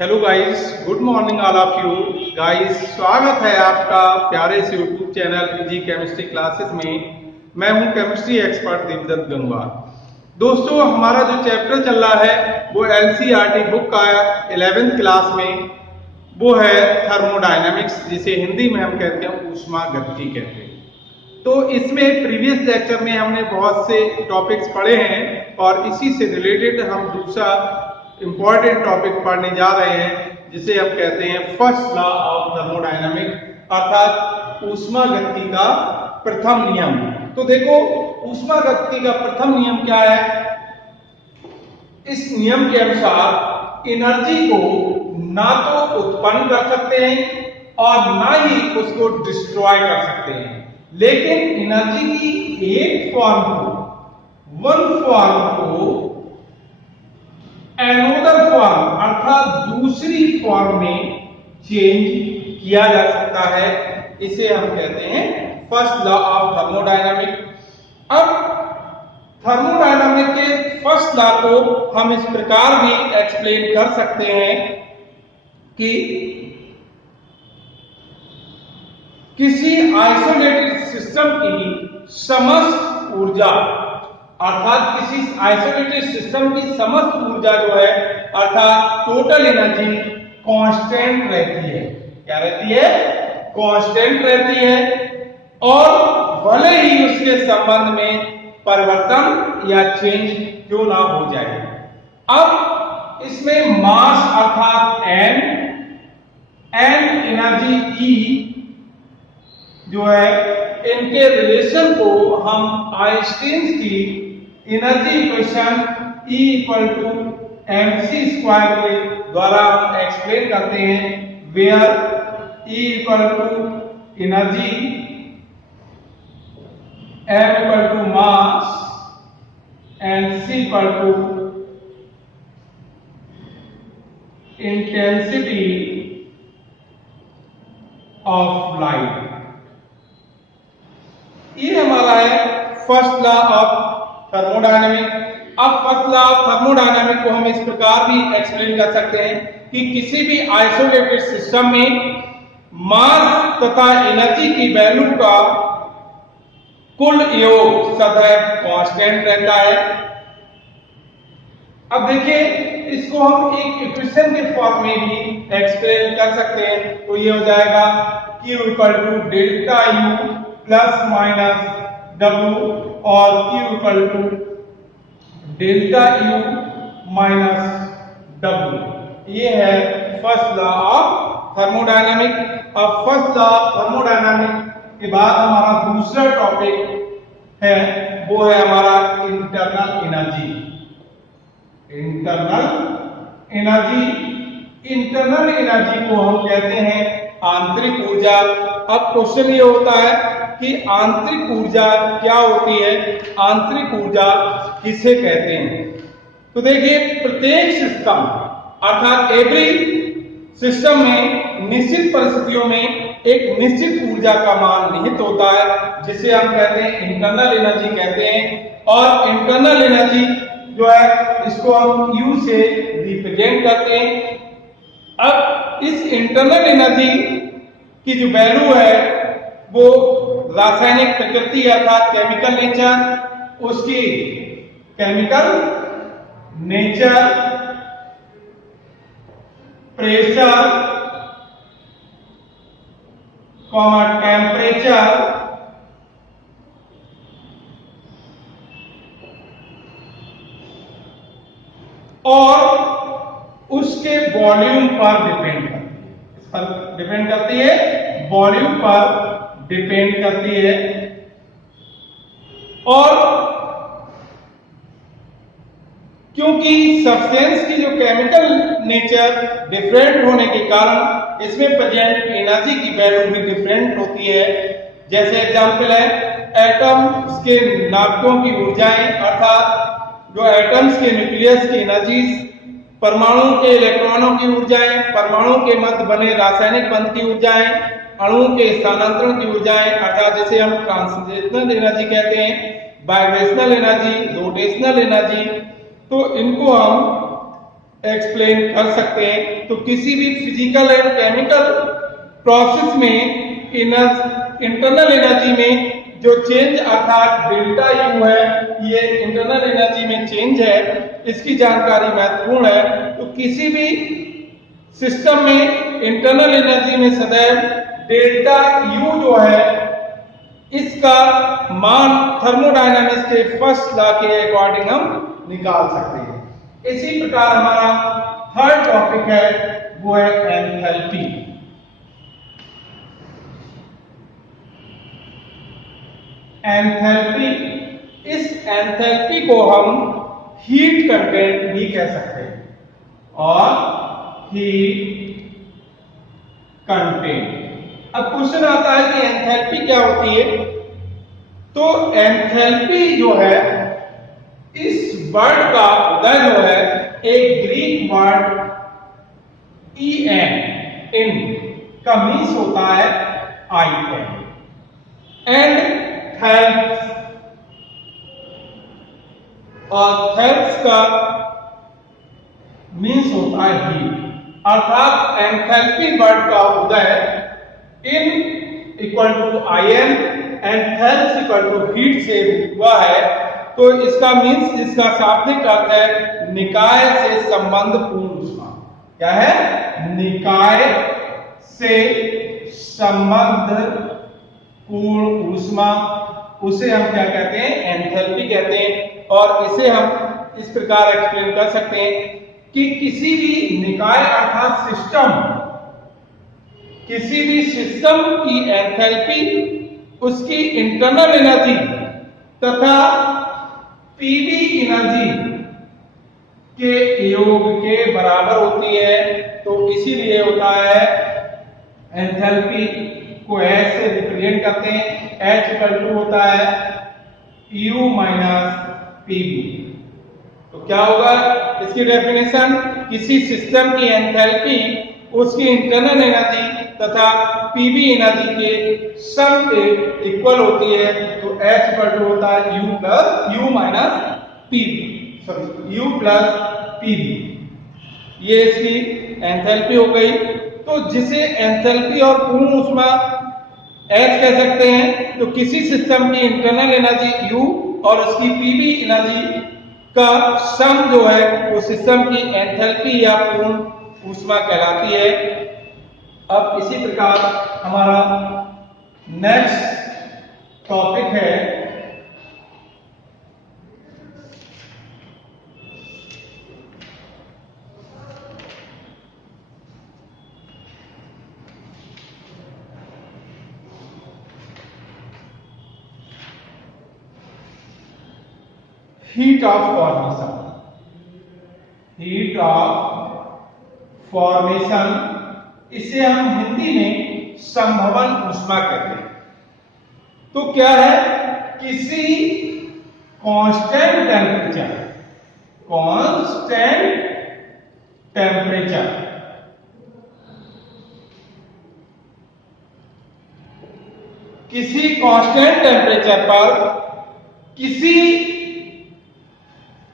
Hello guys, good morning all of you guys. स्वागत है आपका प्यारे से YouTube channel easy chemistry classes में। मैं हूं केमिस्ट्री एक्सपर्ट देवदत्त गंगवार। दोस्तों, हमारा जो चैप्टर चल रहा है वो एनसीईआरटी बुक का 11th क्लास में वो है थर्मोडायनामिक्स, जिसे हिंदी में हम कहते हैं ऊष्मागतिकी कहते हैं। तो इसमें प्रीवियस लेक्चर में हमने बहुत से टॉपिक्स पढ़े हैं और इसी से रिलेटेड हम दूसरा इंपॉर्टेंट टॉपिक पढ़ने जा रहे हैं, जिसे हम कहते हैं फर्स्ट लॉ ऑफ थर्मोडायनामिक्स, अर्थात ऊष्मागतिकी का प्रथम नियम। तो देखो, ऊष्मागतिकी का प्रथम नियम क्या है? इस नियम के अनुसार एनर्जी को ना तो उत्पन्न कर सकते हैं और ना ही उसको डिस्ट्रॉय कर सकते हैं, लेकिन एनर्जी की एक फॉर्म को, वन फॉर्म को अनदर फॉर्म अर्थात दूसरी फॉर्म में चेंज किया जा सकता है। इसे हम कहते हैं फर्स्ट लॉ ऑफ थर्मोडायनामिक्स। अब थर्मोडायनामिक के फर्स्ट लॉ को हम इस प्रकार भी एक्सप्लेन कर सकते हैं कि किसी आइसोलेटेड सिस्टम की समस्त ऊर्जा, अर्थात किसी आइसोलेटेड सिस्टम की समस्त ऊर्जा जो है अर्थात टोटल एनर्जी कांस्टेंट रहती है। क्या रहती है? कांस्टेंट रहती है, और भले ही उसके संबंध में परिवर्तन या चेंज क्यों ना हो जाए। अब इसमें मास अर्थात एन एनर्जी ई जो है, इनके रिलेशन को हम आइंस्टीन की energy equation E equal to mc square के द्वारा हम एक्सप्लेन करते हैं, where E equal to energy, m equal to mass and c equal to intensity of light. ये हमारा है फर्स्ट लॉ ऑफ थर्मोडायनामिक। अब फर्स्ट लॉ ऑफ थर्मोडायनामिक को हम इस प्रकार भी एक्सप्लेन कर सकते हैं कि किसी भी आइसोलेटेड सिस्टम में मास तथा एनर्जी की वैल्यू का कुल योग सदैव कांस्टेंट रहता है। अब देखिए, इसको हम एक इक्वेशन के फॉर्म में भी एक्सप्लेन कर सकते हैं। तो ये हो जाएगा Q equal to delta U plus minus W और Q equal to delta U minus W। ये है फर्स्ट लॉ ऑफ थर्मोडायनामिक। अब फर्स्ट लॉ ऑफ थर्मोडायनामिक के बाद हमारा दूसरा टॉपिक है, वो है हमारा इंटरनल एनर्जी। इंटरनल एनर्जी को हम कहते हैं आंतरिक ऊर्जा। अब क्वेश्चन ये होता है कि आंतरिक ऊर्जा क्या होती है, आंतरिक ऊर्जा किसे कहते हैं? तो देखिए, प्रत्येक सिस्टम अर्थात एवरी सिस्टम में निश्चित परिस्थितियों में एक निश्चित ऊर्जा का मान निहित होता है, जिसे हम कहते हैं इंटरनल एनर्जी कहते हैं। और इंटरनल एनर्जी जो है, इसको हम U से रिप्रेजेंट करते हैं। अब इस इंटरनल एनर्जी की जो वैल्यू है वो रासायनिक प्रकृति अर्थात केमिकल नेचर, उसकी केमिकल नेचर, प्रेशर, टेम्परेचर और उसके वॉल्यूम पर डिपेंड करती है, वॉल्यूम पर डिपेंड करती है। और क्योंकि सब्सटेंस की जो केमिकल नेचर डिफरेंट होने के कारण इसमें प्रेजेंट एनर्जी की वैल्यू भी डिफरेंट होती है। जैसे एग्जांपल है एटम्स के नाभिकों की ऊर्जाएं, अर्थात जो एटम्स के न्यूक्लियस की एनर्जीज, परमाणु के इलेक्ट्रॉनों की ऊर्जाएं, परमाणु के मध्य बने रासायनिक बंध की ऊर्जाएं, अणुओं के स्थानांतरण की ऊर्जाएं, अर्थात जैसे हम ट्रांसलेशनल एनर्जी कहते हैं, वाइब्रेशनल एनर्जी, रोटेशनल एनर्जी। तो इनको हम एक्सप्लेन कर सकते हैं। तो किसी भी फिजिकल एंड केमिकल प्रोसेस में इंटरनल एनर्जी में जो चेंज अर्थात डेल्टा यू है, ये इंटरनल एनर्जी में चेंज है, इसकी जानकारी महत्वपूर्ण है। तो किसी भी सिस्टम में इंटरनल एनर्जी में सदैव डेल्टा यू जो है, इसका मान थर्मोडायनामिक्स के फर्स्ट लॉ के अकॉर्डिंग हम निकाल सकते हैं। इसी प्रकार हमारा थर्ड टॉपिक है वो है एंथैल्पी। एंथैल्पी, इस एंथैल्पी को हम हीट कंटेंट भी कह सकते हैं और हीट कंटेंट। अब क्वेश्चन आता है कि एंथैल्पी क्या होती है। तो एंथैल्पी जो है, इस वर्ड का उदय जो है एक ग्रीक वर्ड इन का मीन्स होता है आई एंड थैल्प्स, और थैल्प्स का मीन्स होता है हीट। अर्थात एंथैल्पी वर्ड का उदय en equal to I N and thalpos equal to heat से हुआ है। तो इसका मीन्स, इसका शाब्दिक अर्थ है निकाय से संबंधपूर्ण ऊष्मा। क्या है? निकाय से संबंध पूर्ण ऊष्मा, उसे हम क्या कहते हैं? एंथैल्पी कहते हैं। और इसे हम इस प्रकार एक्सप्लेन कर सकते हैं कि किसी भी निकाय अर्थात सिस्टम, किसी भी सिस्टम की एंथैल्पी उसकी इंटरनल एनर्जी तथा पीवी एनर्जी के योग के बराबर होती है। तो इसीलिए होता है एंथैल्पी को एच से रिप्रेजेंट करते हैं। एच इक्वल टू होता है यू माइनस पीवी। तो क्या होगा इसकी डेफिनेशन? किसी सिस्टम की एंथैल्पी उसकी इंटरनल एनर्जी तथा पीवी एनर्जी के सम के इक्वल होती है। तो एच इक्वल टू होता है you minus PV, sorry you plus PV. ये इसकी एंथैल्पी हो गई। तो जिसे एंथैल्पी और पूर्ण ऊष्मा एच कह सकते हैं। तो किसी सिस्टम की इंटरनल एनर्जी यू और उसकी पीवी एनर्जी का सम जो है वो सिस्टम की एंथैल्पी या पूर्ण ऊष्मा कहलाती है। अब इसी प्रकार हमारा नेक्स्ट टॉपिक है heat of formation. Heat of formation, इसे हम हिंदी में संभवन ऊष्मा कहते हैं। तो क्या है? किसी कांस्टेंट टेम्परेचर किसी कांस्टेंट टेम्परेचर पर किसी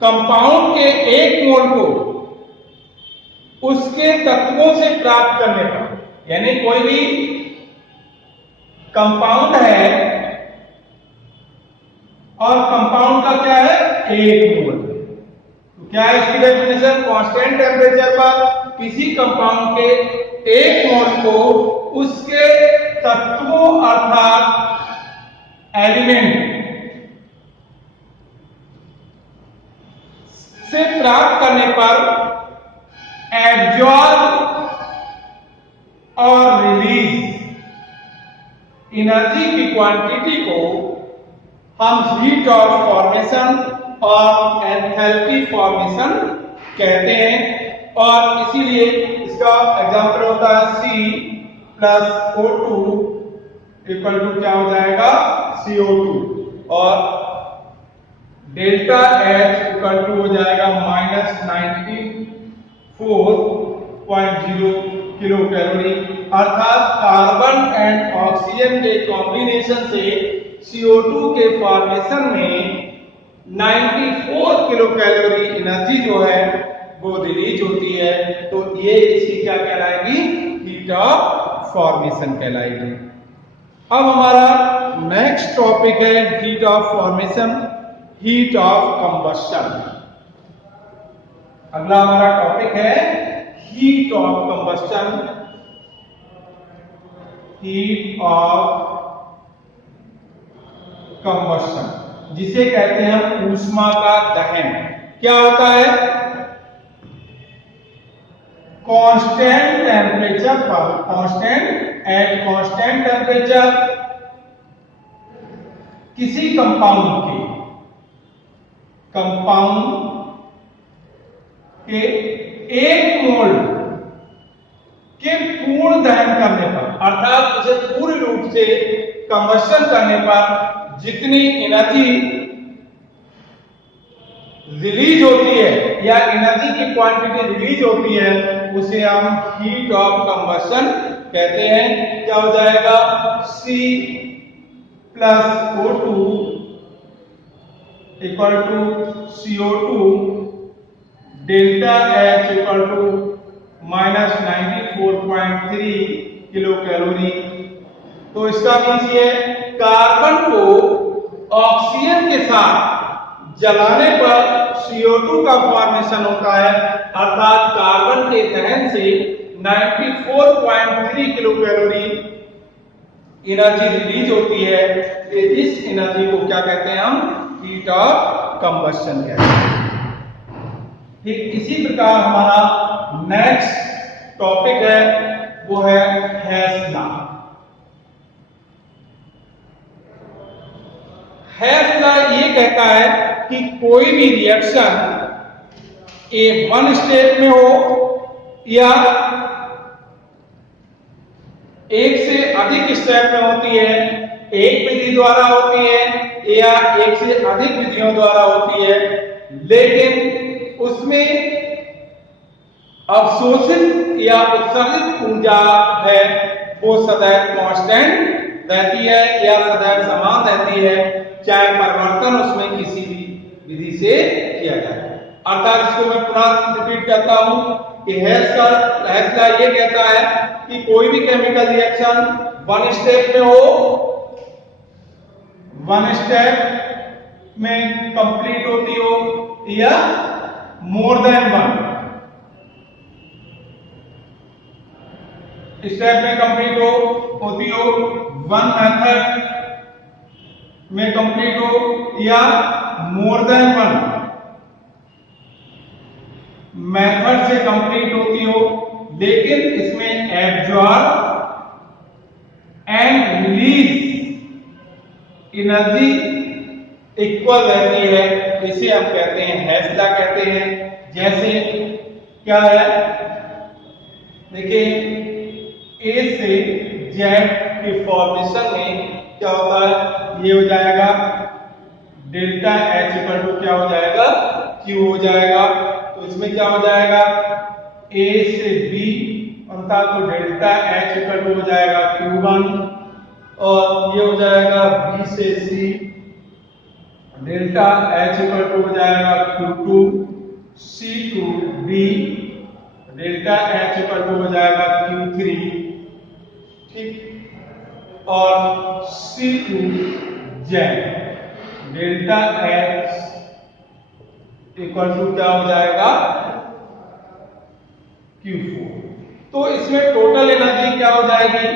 कंपाउंड के एक मोल को उसके तत्वों से प्राप्त करने पर, यानी कोई भी कंपाउंड है और कंपाउंड का क्या है? एक मोल। तो क्या है इसकी डेफिनेशन? कांस्टेंट टेम्परेचर पर किसी कंपाउंड के एक मोल को उसके तत्वों अर्थात एलिमेंट से प्राप्त करने पर एब्जॉर्ब और रिलीज एनर्जी की क्वांटिटी को हम हीट ऑफ फॉर्मेशन और एंथैल्पी फॉर्मेशन कहते हैं। और इसीलिए इसका एग्जांपल होता है C प्लस O2 इक्वल टू क्या हो जाएगा? CO2, और डेल्टा H इक्वल टू हो जाएगा माइनस 94.0 किलो कैलोरी। अर्थात कार्बन एंड ऑक्सीजन के कॉम्बिनेशन से CO2 के फॉर्मेशन में 94 किलो कैलोरी एनर्जी जो है वो रिलीज होती है, तो ये इसकी क्या कहलाएगी, हीट ऑफ फॉर्मेशन कहलाएगी। अब हमारा नेक्स्ट टॉपिक है heat of formation, heat of combustion. अगला हमारा टॉपिक है heat of combustion, heat of combustion, जिसे कहते हैं ऊष्मा का दहन। क्या होता है, कांस्टेंट टेम्परेचर पर, कांस्टेंट एट कांस्टेंट टेम्परेचर किसी कंपाउंड के एक मोल के पूर्ण दहन करने पर, अर्थात उसे पूर्ण रूप से कंबस्शन करने पर जितनी एनर्जी रिलीज होती है या एनर्जी की क्वांटिटी रिलीज होती है, उसे हम हीट ऑफ कंबस्शन कहते हैं। क्या हो जाएगा, C प्लस O2 equal to CO2 delta H equal to minus 94.3 kilo calorie. तो इसका मीन्स ये, कार्बन को ऑक्सीजन के साथ जलाने पर CO2 का फॉर्मेशन होता है, अर्थात कार्बन के दहन से 94.3 किलो कैलोरी एनर्जी रिलीज होती है। इस एनर्जी को क्या कहते हैं हम, हीट ऑफ कंबस्शन कहते हैं। ठीक इसी प्रकार हमारा नेक्स्ट टॉपिक है, वो है हेस लॉ। हेस लॉ ये कहता है कि कोई भी रिएक्शन वन स्टेप में हो या एक से अधिक स्टेप में होती है, एक विधि द्वारा होती है या एक से अधिक विधियों द्वारा होती है, लेकिन उसमें अवशोषित या उत्सर्जित ऊर्जा है वो सदैव कांस्टेंट रहती है या सदैव समान रहती है, चाहे परिवर्तन उसमें किसी भी विधि से किया जाए। अर्थात इसको मैं पुनः रिपीट करता हूं कि हेस लॉ ये कहता है कि कोई भी केमिकल रिएक्शन वन स्टेप में हो, वन स्टेप में कंप्लीट होती हो या मोर देन वन स्टेप में कंप्लीट होती हो, वन मेथड में कंप्लीट हो या मोर देन वन मेथड से कंप्लीट होती हो, लेकिन इसमें absorb and release energy equal रहती है, इसे हम कहते हैं हेस लॉ कहते हैं। जैसे क्या है, देखिए ए से जेड के फॉर्मेशन में क्या होता है, ये हो जाएगा डेल्टा H इक्वल टू क्या हो जाएगा, Q हो जाएगा। तो इसमें क्या हो जाएगा, A से B बनता तो डेल्टा H इक्वल टू हो जाएगा Q1, और ये हो जाएगा B से C delta H equal to हो जाएगा Q2, C to D delta H equal to हो जाएगा Q3, ठीक, और C to Z delta H equal to क्या हो जाएगा Q4। तो इसमें टोटल एनर्जी क्या हो जाएगी,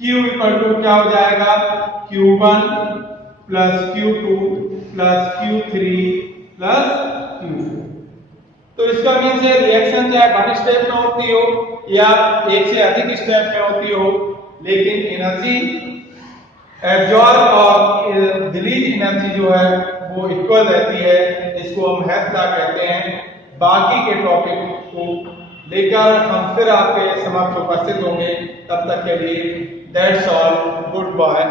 Q इक्वल टू क्या हो जाएगा Q1 plus Q2 plus Q3 plus Q4। तो इसका मीन्स है रिएक्शन चाहे वन स्टेप में होती हो या एक से अधिक स्टेप में होती हो, लेकिन एनर्जी एब्जॉर्ब और रिलीज एनर्जी जो है वो इक्वल रहती है। इसको हम हेस लॉ कहते हैं। बाकी के टॉपिक को लेकर हम फिर आपके समक्ष उपस्थित होंगे। तब तक के लिए दैट्स ऑल, गुड बाय।